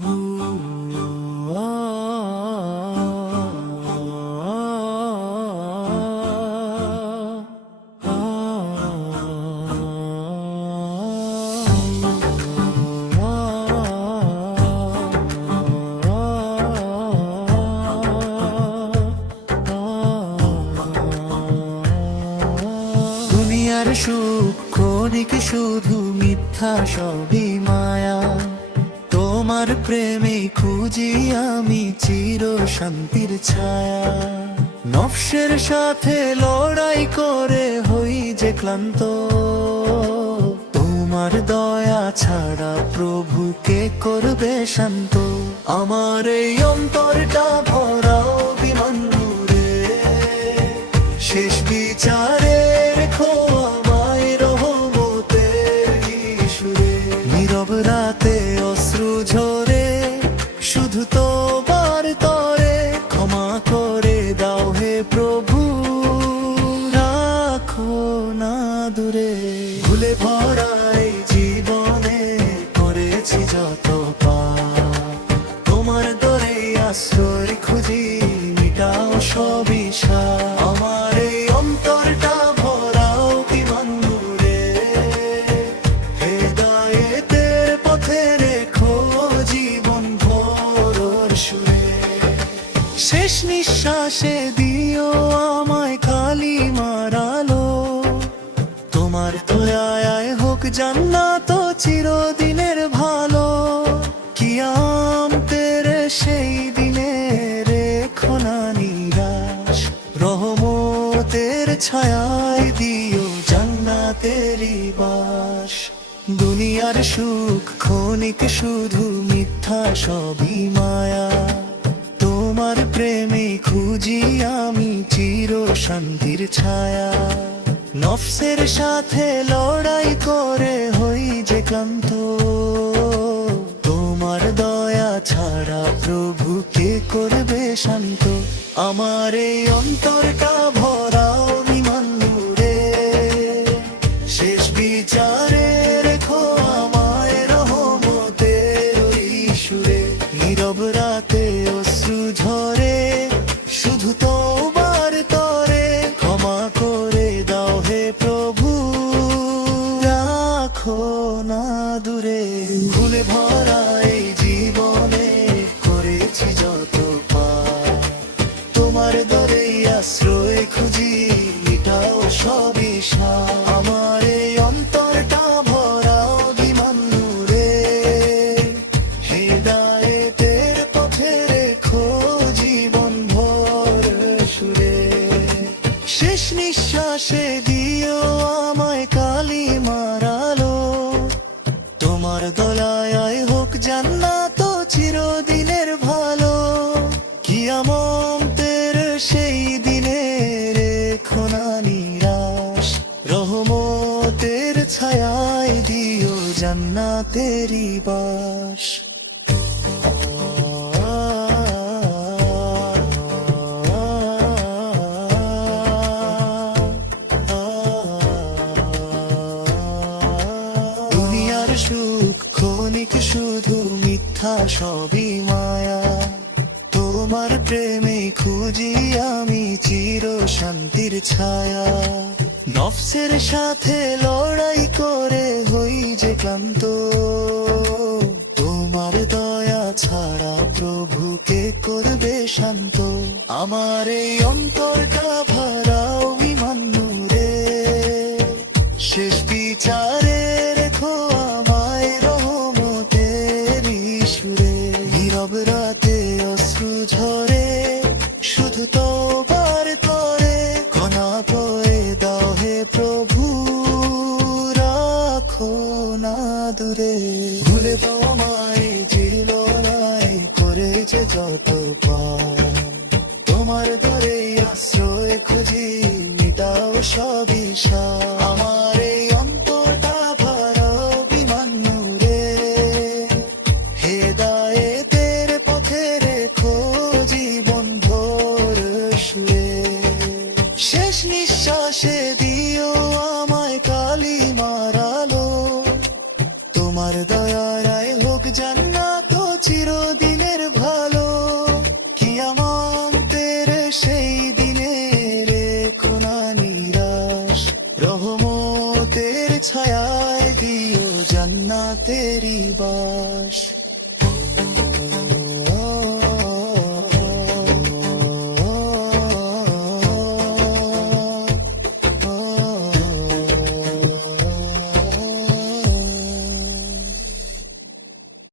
দুনিয়ার সুখ ক্ষণিক শুধু মিথ্যা সবই মায়া, তোমার প্রেমে খুঁজি আমি চির শান্তির ছায়া। নফসের সাথে লড়াই করে হই যে ক্লান্ত, তোমার দয়া ছাড়া প্রভু কে করবে শান্ত। আমার এই অন্তরটা ভরাও বিমান নূরে, শেষ বিচারে রেখো আমায় রহমতের ইশরে। নীরব রাতে অশ্রু ঝরে শুধু তোমার তরে, ক্ষমা করে দাও হে প্রভু, রাখো না দূরে। ভুলে ভরাই জীবনে করেছি যত পাপ, তোমার দরে আশ্রয় খুঁজি মিটাও সবই সাপ। আমার এই অন্তরটা ভরাও বিমান নূরে, হেদায়েতের পথে রেখো জীবন ভোর সুরে। শেষ নিঃশ্বাসে দিও আমায় কালিমার আলো, তোমার দয়ায় হোক জান্নাত চিরদিনের ভালো। কিয়ামতের সেই দিনে রেখো না নিরাশ, রহমতের ছায়ায় দিও জান্নাতেরই বাস। দুনিয়ার সুখ ক্ষণিক শুধু মিথ্যা সবই মায়া, তোমার প্রেমে খুঁজি আমি চির শান্তির ছায়া। নফসের সাথে লড়াই করে হই যে ক্লান্ত, তোমার দয়া ছাড়া প্রভু কে করবে শান্ত। আমার এই অন্তরটা ভরাও বিমান নূরে, শেষ বিচারে রেখো আমায় রহমতের ইশরে। নীরব রাতে অশ্রু ঝরে শুধু তোমার তরে, ক্ষমা করে দাও হে প্রভু, রাখো না দূরে। ভুলে ভরা এই জীবনে করেছি যত পাপ, তোমার দরে আশ্রয় খুঁজি মিটাও সবই সাপ। আমার এই অন্তরটা ভরাও বিমান নূরে, হেদায়েতের পথে রেখো জীবন ভোর সুরে। শেষ নিঃশ্বাসে দিও আমায় কালিমার আলো, তোমার দয়ায় হোক জান্নাত চিরদিনের ভালো। কিয়ামতের সেই দিনে রেখো না নিরাশ, রহমতের ছায়ায় দিও জান্নাতেরই বাস। দুনিয়ার সুখ ক্ষণিক শুধু মিথ্যা সবই মায়া, তোমার প্রেমে খুঁজি আমি চির শান্তির ছায়া। নফসের সাথে লড়াই করে হই যে ক্লান্ত, তোমার দয়া ছাড়া প্রভু কে করবে শান্ত। আমার এই অন্তরটা ভরাও বিমান নূরে, শেষ বিচারে রেখো আমায় রহমতের ইশরে। নীরব রাতে অশ্রু ঝরে শুধু তোমার তরে, ক্ষমা করে দাও হে প্রভু, রাখো না দূরে। ভুলে তোমায় জীবনায় করেছে যত পাপ, তোমার দরে আশ্রয় খুঁজি মিটাও সবই সাপ। আমার এই অন্তরটা ভরাও বিমান নূরে, হেদায়েতের পথে রেখো জীবন ভোর সুরে। শেষ নিঃশ্বাসে দিও আমায় কালিমার আলো, তোমার দয়ায় হোক জান্নাত চির ছায়ায় দিও জান্নাতেরি বাস।